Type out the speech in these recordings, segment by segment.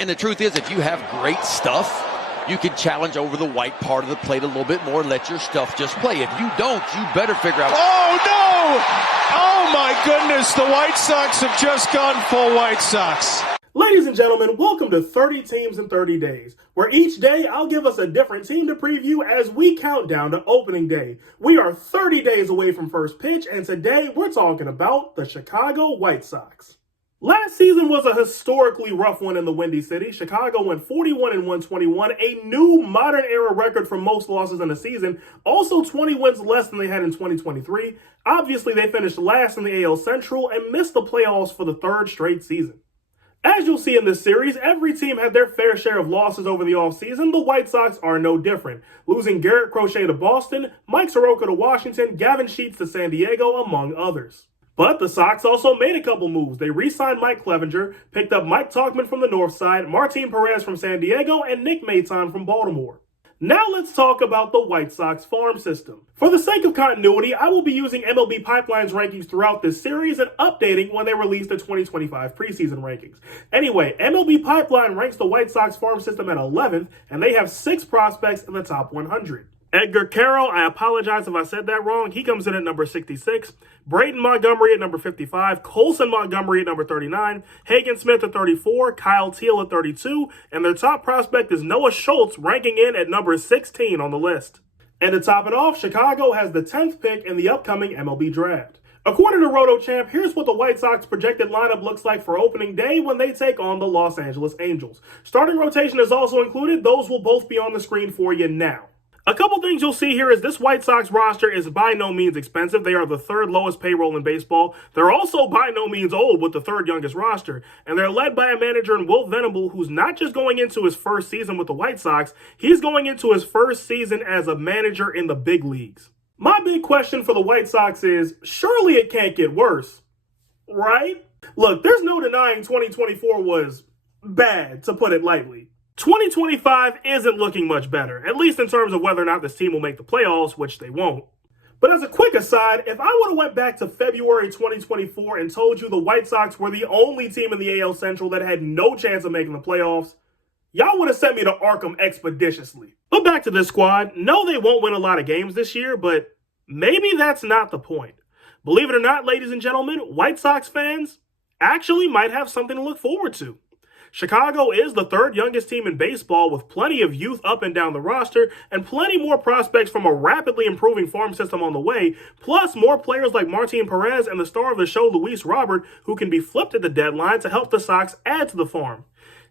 And the truth is, if you have great stuff, you can challenge over the white part of the plate a little bit more and let your stuff just play. If you don't, you better figure out. Oh, no! Oh, my goodness. The White Sox have just gone full White Sox. Ladies and gentlemen, welcome to 30 Teams in 30 Days, where each day I'll give us a different team to preview as we count down to opening day. We are 30 days away from first pitch, and today we're talking about the Chicago White Sox. Last season was a historically rough one in the Windy City. Chicago went 41-121, a new modern era record for most losses in a season. Also 20 wins less than they had in 2023. Obviously, they finished last in the AL Central and missed the playoffs for the third straight season. As you'll see in this series, every team had their fair share of losses over the offseason. The White Sox are no different, losing Garrett Crochet to Boston, Mike Soroka to Washington, Gavin Sheets to San Diego, among others. But the Sox also made a couple moves. They re-signed Mike Clevenger, picked up Mike Tauchman from the north side, Martin Perez from San Diego, and Nick Maton from Baltimore. Now let's talk about the White Sox farm system. For the sake of continuity, I will be using MLB Pipeline's rankings throughout this series and updating when they release the 2025 preseason rankings. Anyway, MLB Pipeline ranks the White Sox farm system at 11th, and they have 6 prospects in the top 100. Edgar Carroll, I apologize if I said that wrong, he comes in at number 66. Braden Montgomery at number 55. Colson Montgomery at number 39. Hagen Smith at 34. Kyle Teel at 32. And their top prospect is Noah Schultz, ranking in at number 16 on the list. And to top it off, Chicago has the 10th pick in the upcoming MLB draft. According to RotoChamp, here's what the White Sox projected lineup looks like for opening day when they take on the Los Angeles Angels. Starting rotation is also included. Those will both be on the screen for you now. A couple things you'll see here is this White Sox roster is by no means expensive. They are the third lowest payroll in baseball. They're also by no means old with the third youngest roster. And they're led by a manager in Wilt Venable who's not just going into his first season with the White Sox, he's going into his first season as a manager in the big leagues. My big question for the White Sox is, surely it can't get worse, right? Look, there's no denying 2024 was bad, to put it lightly. 2025 isn't looking much better, at least in terms of whether or not this team will make the playoffs, which they won't. But as a quick aside, if I would have went back to February 2024 and told you the White Sox were the only team in the AL Central that had no chance of making the playoffs, y'all would have sent me to Arkham expeditiously. But back to this squad, no, they won't win a lot of games this year, but maybe that's not the point. Believe it or not, ladies and gentlemen, White Sox fans actually might have something to look forward to. Chicago is the third youngest team in baseball with plenty of youth up and down the roster and plenty more prospects from a rapidly improving farm system on the way, plus more players like Martin Perez and the star of the show Luis Robert who can be flipped at the deadline to help the Sox add to the farm.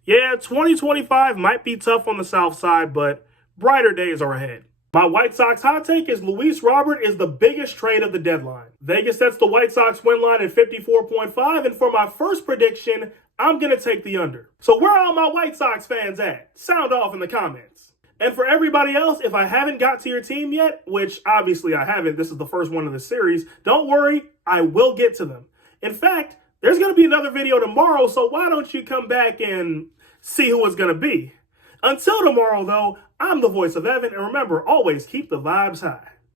Yeah, 2025 might be tough on the south side, but brighter days are ahead. My White Sox hot take is Luis Robert is the biggest trade of the deadline. Vegas sets the White Sox win line at 54.5, and for my first prediction, I'm going to take the under. So where are all my White Sox fans at? Sound off in the comments. And for everybody else, if I haven't got to your team yet, which obviously I haven't, this is the first one of the series, don't worry, I will get to them. In fact, there's going to be another video tomorrow, so why don't you come back and see who it's going to be? Until tomorrow, though, I'm the voice of Evan, and remember, always keep the vibes high.